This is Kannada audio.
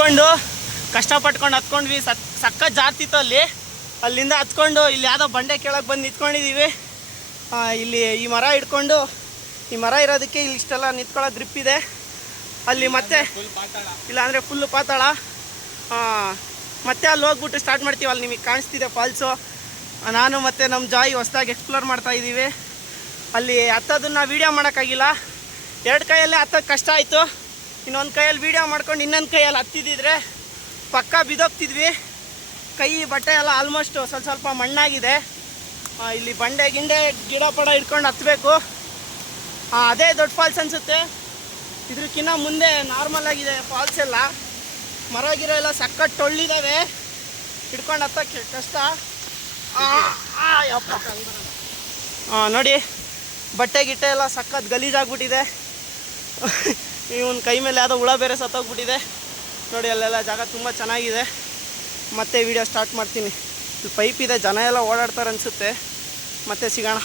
ಹತ್ಕೊಂಡು ಕಷ್ಟಪಟ್ಕೊಂಡು ಹತ್ಕೊಂಡ್ವಿ. ಸಕ್ಕ ಜಾರ್ತಿತ್ತು ಅಲ್ಲಿಂದ ಹತ್ಕೊಂಡು ಇಲ್ಲಿ ಯಾವುದೋ ಬಂಡೆ ಕೆಳಗೆ ಬಂದು ನಿಂತ್ಕೊಂಡಿದ್ದೀವಿ. ಇಲ್ಲಿ ಈ ಮರ ಹಿಡ್ಕೊಂಡು, ಈ ಮರ ಇರೋದಕ್ಕೆ ಇಲ್ಲಿ ಇಷ್ಟೆಲ್ಲ ನಿಂತ್ಕೊಳ್ಳೋ ಗ್ರಿಪ್ ಇದೆ. ಅಲ್ಲಿ ಮತ್ತೆ ಇಲ್ಲ ಅಂದರೆ ಫುಲ್ಲು ಪಾತಾಳ. ಮತ್ತೆ ಅಲ್ಲಿ ಹೋಗ್ಬಿಟ್ಟು ಸ್ಟಾರ್ಟ್ ಮಾಡ್ತೀವಿ. ಅಲ್ಲಿ ನಿಮಗೆ ಕಾಣಿಸ್ತಿದೆ ಫಾಲ್ಸು. ನಾನು ಮತ್ತು ನಮ್ಮ ಜಾಯ್ ಹೊಸ್ದಾಗಿ ಎಕ್ಸ್ಪ್ಲೋರ್ ಮಾಡ್ತಾಯಿದ್ದೀವಿ. ಅಲ್ಲಿ ಹತ್ತೋದನ್ನು ವೀಡಿಯೋ ಮಾಡೋಕ್ಕಾಗಿಲ್ಲ, 2 ಕೈಯಲ್ಲೇ ಹತ್ತೋಕ್ಕೆ ಕಷ್ಟ ಆಯಿತು. ಇನ್ನೊಂದು ಕೈಯಲ್ಲಿ ವೀಡಿಯೋ ಮಾಡ್ಕೊಂಡು ಇನ್ನೊಂದು ಕೈಯಲ್ಲಿ ಹತ್ತಿದ್ದಿದ್ರೆ ಪಕ್ಕ ಬಿದ್ದೋಗ್ತಿದ್ವಿ. ಕೈ ಬಟ್ಟೆ ಎಲ್ಲ ಆಲ್ಮೋಸ್ಟ್ ಸ್ವಲ್ಪ ಮಣ್ಣಾಗಿದೆ. ಇಲ್ಲಿ ಬಂಡೆ ಗಿಂಡೆ ಗಿಡ ಪಡ ಹಿಡ್ಕೊಂಡು ಹತ್ತಬೇಕು. ಅದೇ ದೊಡ್ಡ ಫಾಲ್ಸ್ ಅನಿಸುತ್ತೆ. ಇದ್ರಕ್ಕಿಂತ ಮುಂದೆ ನಾರ್ಮಲ್ ಆಗಿದೆ ಫಾಲ್ಸ್ ಎಲ್ಲ. ಮರ ಗಿರ ಎಲ್ಲ ಸಕ್ಕತ್ತು ಟೊಳ್ಳಿದ್ದಾವೆ, ಹಿಡ್ಕೊಂಡು ಹತ್ತೋಕ್ಕೆ ಕಷ್ಟ. ನೋಡಿ ಬಟ್ಟೆ ಗಿಟ್ಟೆ ಎಲ್ಲ ಸಕ್ಕತ್ತು ಗಲೀಜಾಗ್ಬಿಟ್ಟಿದೆ. ಇವನ್ ಕೈ ಮೇಲೆ ಯಾವುದೋ ಹುಳ ಬೇರೆ ಸತ್ತೋಗ್ಬಿಟ್ಟಿದೆ. ನೋಡಿ ಅಲ್ಲೆಲ್ಲ ಜಾಗ ತುಂಬ ಚೆನ್ನಾಗಿದೆ. ಮತ್ತೆ ವಿಡಿಯೋ ಸ್ಟಾರ್ಟ್ ಮಾಡ್ತೀನಿ. ಇಲ್ಲಿ ಪೈಪ್ ಇದೆ, ಜನ ಎಲ್ಲ ಓಡಾಡ್ತಾರೆ ಅನಿಸುತ್ತೆ. ಮತ್ತೆ ಸಿಗೋಣ.